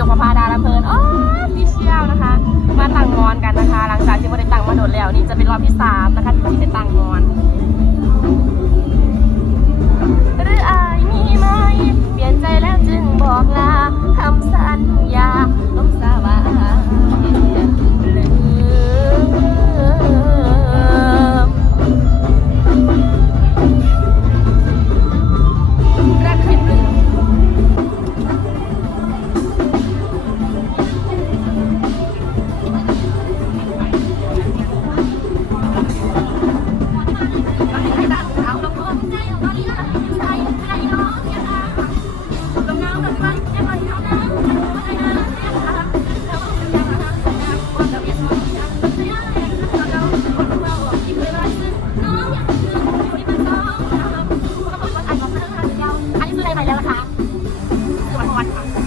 ยกประพาดาลำเพลินอ๋อฟิเชียลนะคะ มาตั้งงอนกันนะคะ หลังจากที่บริตั้งมาโดดแล้วนี่จะเป็นรอบที่สามนะคะที่ได้ตั้งงอน อันนี้คืออะไปแล้วนะคะคือวันวันค่ะ